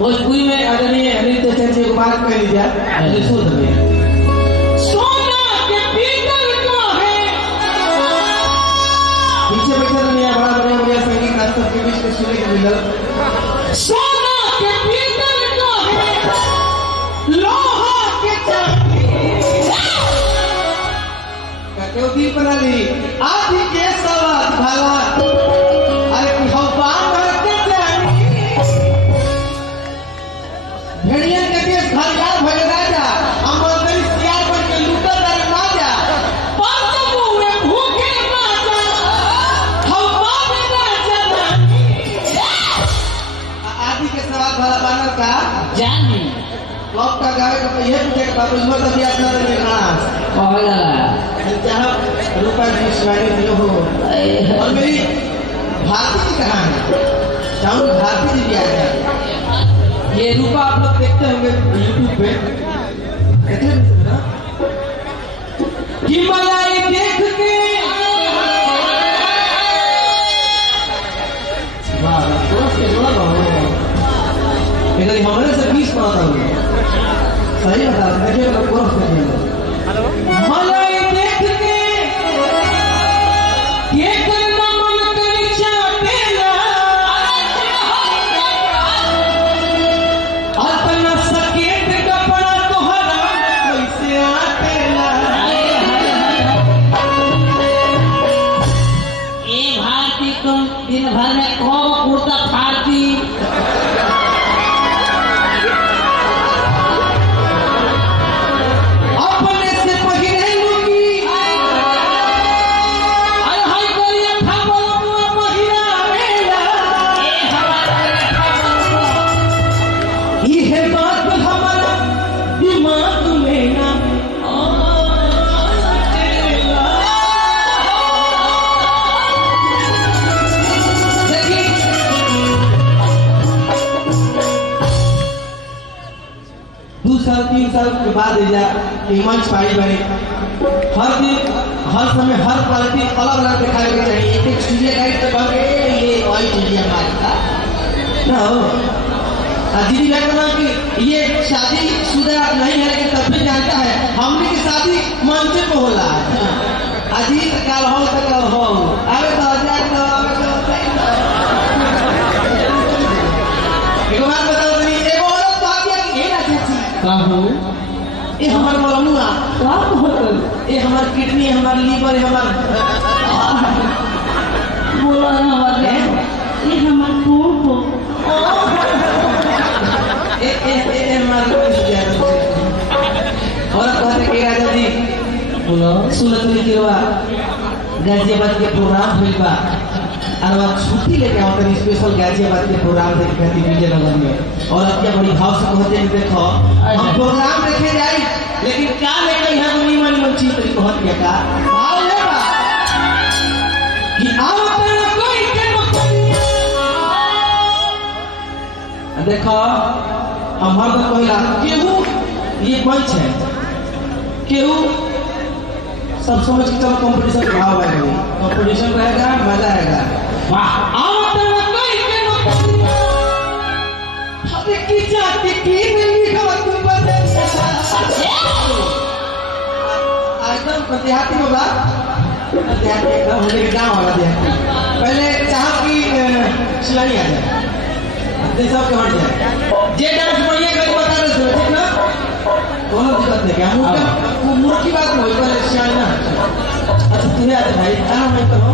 भोजपुरी में अगर ये नृत्य चर्चा को बात कर लीजिए तो सुन रहे सोना के पीतल को है पीछे बैठे नहीं बड़ा बढ़िया संगीत आज सबके बीच में सुनने को मिला सोना के पीतल को है लोहा के चांदी क्यों दिल बना ली आदि के सवाल भाला अरे हम बात करते जानी भेड़िया के देश घरियाल भले राजा अमरगरी सियार बन के लूटा दर राजा पांच मुंह भूखे राजा हम बात राजा आदि के सवाल भाला बानर का जानी कब का गावे का पहिले पूछे का बाबू इसमें तभी अपना रे खास कहला चाहे रुपया की शिवानी दियो हो और मेरी भारती जी कहाँ है चाहूँ भारती जी भी आ जाए ये रूपा आप लोग देखते होंगे यूट्यूब पे देखते हैं ना कि मलाई देख के वाह दोस्त के जोड़ा बहुत इधर हमारे से 20 पड़ा था सही बता रहा देखिए लोग कोर्स कर दिया मलाई देख के ये करना मन कर चाटेला अपना सकेत कपड़ा तोहरा कैसे आटेला ए भारती तुम दिन भर में कौन कुर्ता फाड़ती साल 3 साल के बाद मंच पाई बने हर दिन हर समय हर क्वालिटी अलग अलग दिखाने के चाहिए एक एक चीजें गाइड तो बने ये ऑयल चीजें हमारे था ना हो दीदी कहना कि ये शादी शुदा नहीं है लेकिन तब भी जानता है हमने की शादी मंच पे होला अजीत कल हो तो कल हो अरे तो एक बात बताओ एक औरत बात ये ना चाची ये हमार मलमुआ ये हमार किडनी हमार लीवर हमार बोला ना वाले ये हमार को ए हमार और कहते के राजा जी बोलो सुनत नहीं किरवा गाजियाबाद के प्रोग्राम हुई बा और आप छुट्टी लेके आओ तो स्पेशल गाजियाबाद के प्रोग्राम देख कहती विजयनगर में और अब क्या बड़ी भाव से कहते हैं देखो हम प्रोग्राम देखे जाए लेकिन क्या लेके यहाँ तो नहीं मानी मन चीज तरी कहत क्या का भाव है बा कि आओ तेरा कोई के देखो हमार तो कहला केहू ये मंच है केहू सब समझ के चलो कंपटीशन भाव है कंपटीशन रहेगा मजा आएगा वाह आओ तेरा कोई के हमें की जाति की नहीं हो तुम बदल एकदम प्रतिहाती होगा प्रतिहाती एकदम होने के गाँव वाला देहाती पहले चाह की शिवानी आ जाए सब के हट जाए जे डांस बढ़िया करके बता रहे थे ठीक ना कोनो दिक्कत नहीं क्या वो मूर्ख की बात नहीं पहले शिवानी ना अच्छा तुम्हें आता भाई क्या मैं करो